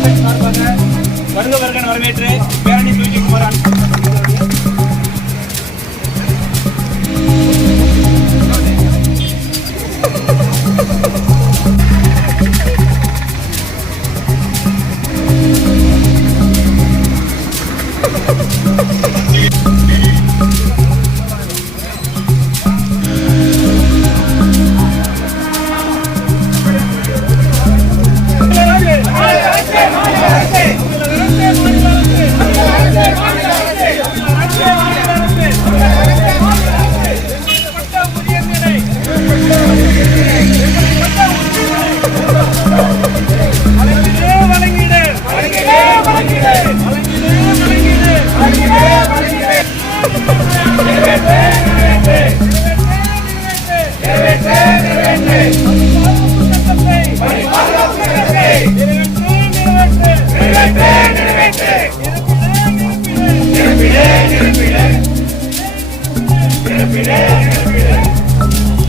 கூட்டணி சார்பாக வருக வருகன் வரவேற்று பேரணி every day, every day.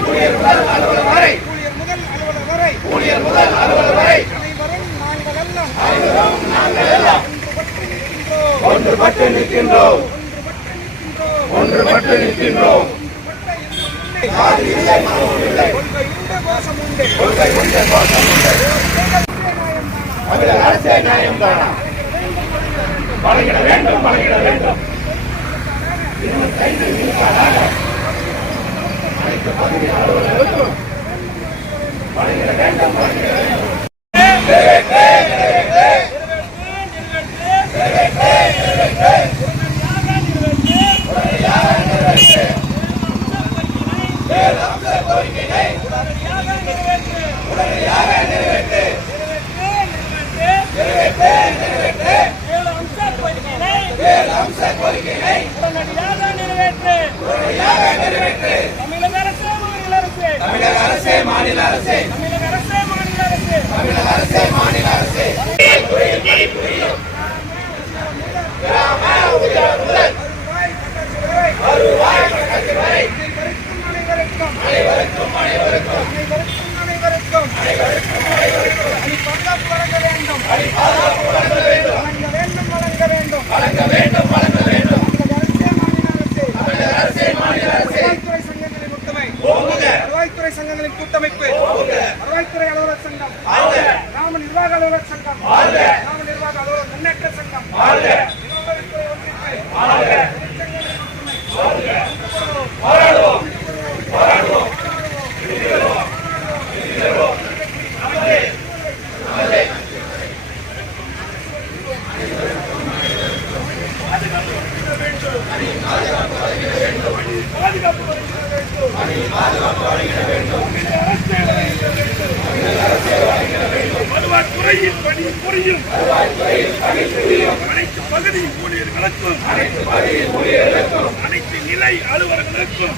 ஊழியர் முதல் அலுவலர் வரை ஊழியர் முதல் அலுவலர் வரை அனைவரும் நாங்கள் எல்லாம் ஒன்றுபட்டு நிற்கின்றோம் ஒன்றுபட்டு நிற்கின்றோம். உண்டு அரசே நியாயம் தானா வேண்டும் வேண்டும் மாநில அரசு தமிழக அரசே மாநில அரசே தமிழக அரசு மாநில அரசு தமிழக அரசே மாநில அரசே வருவாய் பக்கத்தில் வரை அனைவருக்கும் அனைவருக்கும் அனைவருக்கும் அனைவருக்கும் அனைவருக்கும் வழங்க வேண்டும் வழங்க வேண்டும். வழங்க வேண்டும் வழங்க வேண்டும் வழங்க வேண்டும் தமிழக அரசே மாநில அரசே வருவாய்த்துறை சங்கங்களின் கூட்டமை வருவாய்த்துறை சங்கங்களின் கூட்டமைப்பு வருவாய்த்துறை அலுவலர் சங்கம் கிராம நிர்வாக அலுவலர் சங்கம் கிராம நிர்வாக அலுவலர் முன்னேற்ற சங்கம் நிர்வாகத்துறை ஒன்றிப்பு வருவாய்த்துறையில் பணி புரியும் அனைத்து பகுதி ஊழியர்களுக்கும் அனைத்து நிலை அலுவலர்களுக்கும்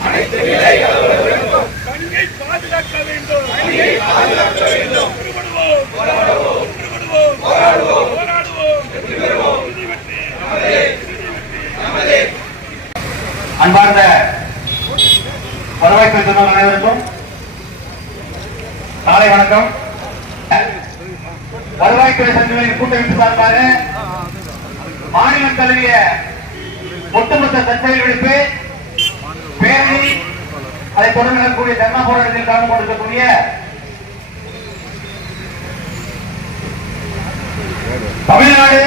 பணியை பாதுகாக்க வேண்டும். காலை வணக்கம். வருவாய்த்துறை சங்கங்களின் கூட்டமைப்பு சார்பாக மாநிலம் தழுவிய ஒட்டுமொத்த தற்செயல் விடுப்பு பேரணி அதை தொடர்ந்து நடக்கக்கூடிய தர்ணா போராட்டத்தில் கலந்து கொண்டிருக்கக்கூடிய தமிழ்நாடு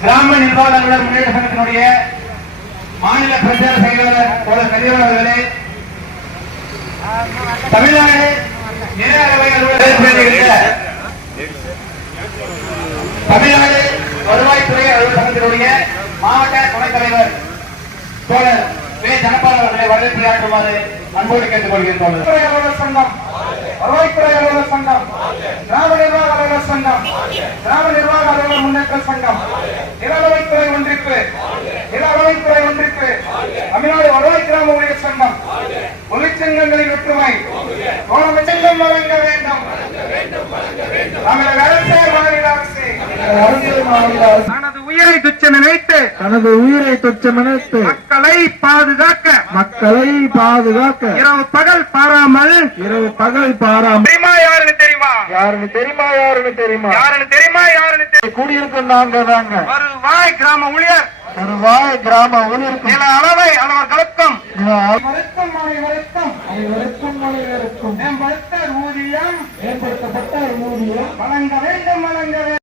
கிராம நிர்வாக அலுவலர் முன்னேற்ற சங்கத்தினுடைய மாநில பிரச்சார செயலாளர் பெரியவர் அவர்களே தமிழ்நாடு தமிழ்நாடு வருவாய்த்துறை அலுவலக சங்கத்தினுடைய மாவட்ட துணைத் தலைவர் தோழர் வே. தனபால் அவர்களை வரவேற்றாற்றுமாறு அன்போடு கேட்டுக்கொள்கிறேன் சங்கம். வருவாய்த்துறை அலுவலர் சங்கம். கிராம நிர்வாக அலுவலர் சங்கம். கிராம நிர்வாக அலுவலர் முன்னேற்ற சங்கம் நில அளவைத்துறை ஒன்றிப்பு நில அளவைத்துறை ஒன்றிப்பு தமிழ்நாடு வருவாய் கிராம ஊழியர் சங்கம் தொழிற்சங்கங்களின் ஒற்றுமை தோழமை சங்கம் வழங்க வேண்டும் தமிழக அரசே. மாநில அரசே. தனது உயிரை துச்சம் நினைத்து தனது உயிரை துச்சமெனத்து மக்களை பாதுகாக்க மக்களை பாதுகாக்க இரவு பகல் பாராமல் இரவு பகல் பாராம தெரியுமா யாருன்னு தெரியுமா? யாருன்னு தெரியுமா யாருன்னு தெரியுமா? யாருன்னு தெரியுமா யாருன்னு தெரியுமா கூடியிருக்கும் நாங்க தாங்க. வருவாய் கிராம ஊழியர். வருவாய் கிராம ஊழியருக்கும். நில அளவை அளவர்களுக்கும் அனைவருக்கும் அனைவருக்கும். அனைவருக்கும் அனைவருக்கும் மேம்படுத்த ஊதியம்? மேம்படுத்தப்பட்ட ஊதியம். வழங்க வேண்டும் வழங்க வேண்டும்.